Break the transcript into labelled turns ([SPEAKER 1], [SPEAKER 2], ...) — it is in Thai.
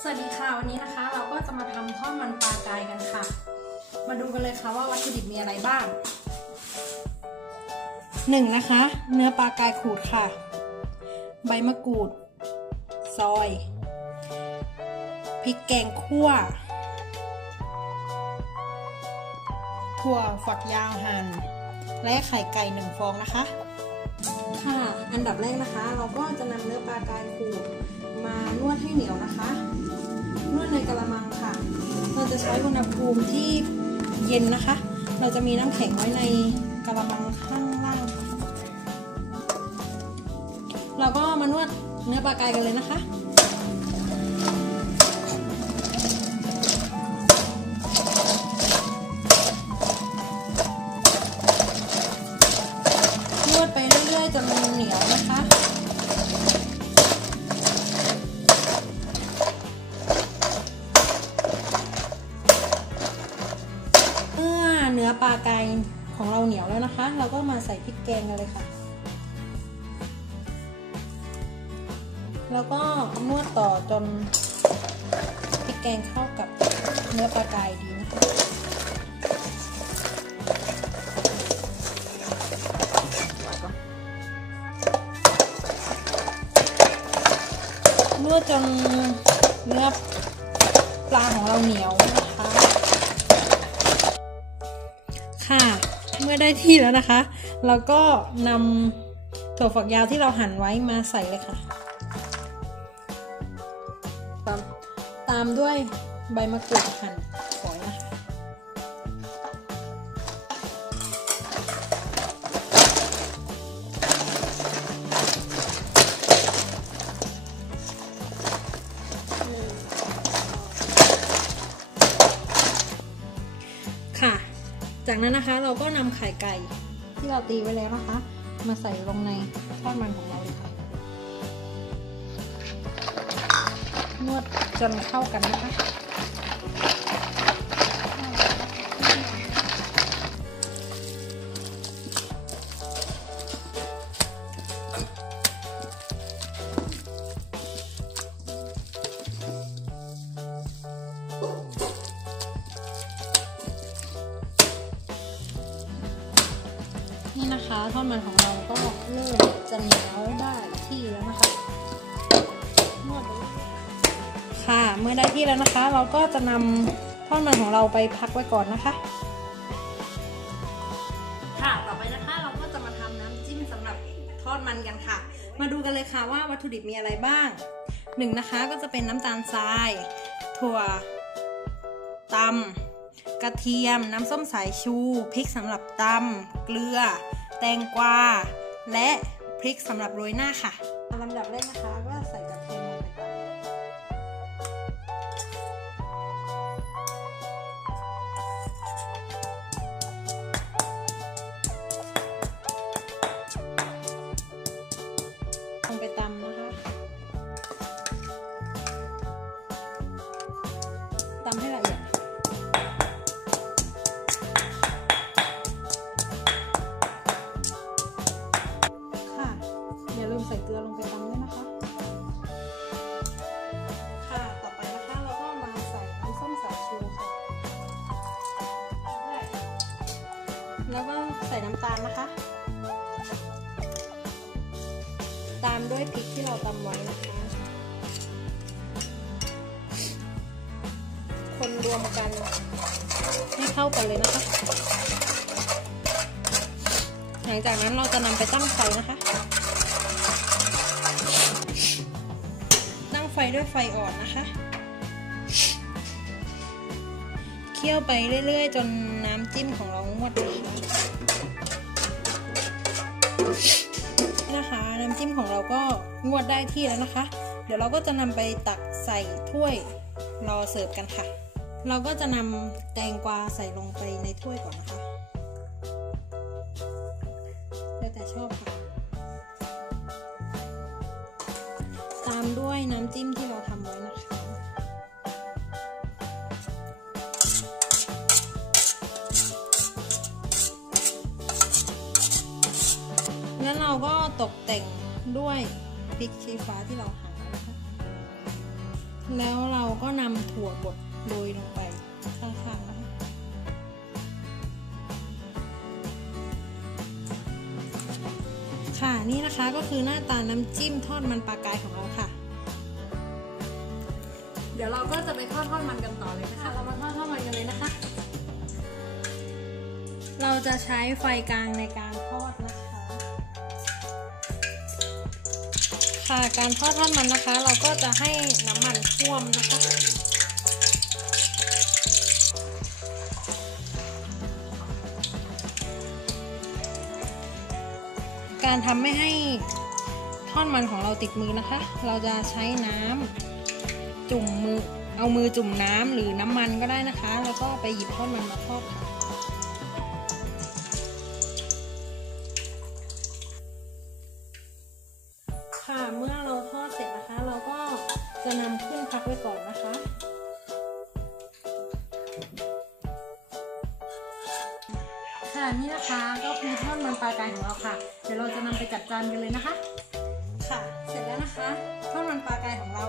[SPEAKER 1] สวัสดีค่ะวันนี้นะคะ เราก็จะมาทำทอดมันปลากายกันค่ะ มาดูกันเลยค่ะว่าวัตถุดิบมีอะไรบ้างหนึ่งนะคะ เนื้อปลากายขูดค่ะ ใบมะกรูด ซอยพริกแกงคั่วถั่วฝักยาวหั่นและไข่ไก่หนึ่งฟองนะคะ ค่ะ อันดับแรกนะคะ เราก็จะนำเนื้อปลากายขูดมานวดให้เหนียวนะคะ นวดในกระมังค่ะ เราจะใช้อุณหภูมิที่เย็นนะคะ เราจะมีน้ำแข็งไว้ในกระมังข้างล่างเราก็มานวดเนื้อปลากายกันเลยนะคะ ของเราเหนียวแล้วนะคะ เราก็มาใส่พริกแกงกันเลยค่ะ แล้วก็นวดต่อจนพริกแกงเข้ากับเนื้อปลากายดีนะคะนวดจนเนื้อปลาของเราเหนียวนะคะ ค่ะ เมื่อได้ที่แล้วนะคะ เราก็นำถั่วฝักยาวที่เราหั่นไว้มาใส่เลยค่ะ ตามตามด้วยใบมะกรูดหั่น จากนั้นนะคะเราก็นำไข่ไก่ที่เราตีไว้แล้วนะคะ มาใส่ลงในทอดมันของเราเลยค่ะนวดจนเข้ากันนะคะ นี่นะคะทอดมันของเราก็เริ่มจะเหนียวได้ที่แล้วนะคะนวดค่ะ เมื่อได้ที่แล้วนะคะ เราก็จะนำทอดมันของเราไปพักไว้ก่อนนะคะ ค่ะต่อไปนะคะเราก็จะมาทำน้ำจิ้มสำหรับทอดมันกันค่ะ มาดูกันเลยค่ะว่าวัตถุดิบมีอะไรบ้างหนึ่งนะคะก็จะเป็นน้ำตาลทราย ถั่วตำ กระเทียม น้ำส้มสายชูพริกสำหรับตำเกลือ แตงกวา และพริกสำหรับโรยหน้าค่ะลำดับแรกนะคะก็ใส่กระ แล้วก็ใส่น้ำตาลนะคะ ตามด้วยพริกที่เราตำไว้นะคะ คนรวมกันให้เข้ากันเลยนะคะ หลังจากนั้นเราจะนำไปตั้งไฟนะคะ ตั้งไฟด้วยไฟอ่อนนะคะ คี่ยวไปเรื่อย ๆ จนน้ำจิ้มของเรางวดนะคะนะคะ น้ำจิ้มของเราก็งวดได้ที่แล้วนะคะ เดี๋ยวเราก็จะนำไปตักใส่ถ้วยรอเสิร์ฟกันค่ะ เราก็จะนำแตงกวาใส่ลงไปในถ้วยก่อนนะคะแล้วแต่ชอบค่ะ ตามด้วยน้ำจิ้มที่ แล้วเราก็ตกแต่งด้วยพริกชี้ฟ้าที่เราหั่นนะคะ แล้วเราก็นำถั่วบดโรยลงไปข้างๆนะคะค่ะนี่นะคะก็คือหน้าตาน้ำจิ้มทอดมันปลากายของเราค่ะ เดี๋ยวเราก็จะไปทอดทอดมันกันต่อเลยนะคะ เรามาทอดทอดมันกันเลยนะคะ เราจะใช้ไฟกลางในการทอดนะคะ ค่ะการทอดทอดมันนะคะ เราก็จะให้น้ำมันท่วมนะคะการทำไม่ให้ทอดมันของเราติดมือนะคะ เราจะใช้น้ำจุ่มมือเอามือจุ่มน้ำหรือน้ำมันก็ได้นะคะ แล้วก็ไปหยิบทอดมันมาทอดค่ะค่ะ จะนำขึ้นพักไว้ก่อนนะคะ ค่ะนี่นะคะก็คือทอดมันปลากายของเราค่ะ เดี๋ยวเราจะนำไปจัดจานกันเลยนะคะ ค่ะ เสร็จแล้วนะคะทอดมันปลากายของเรา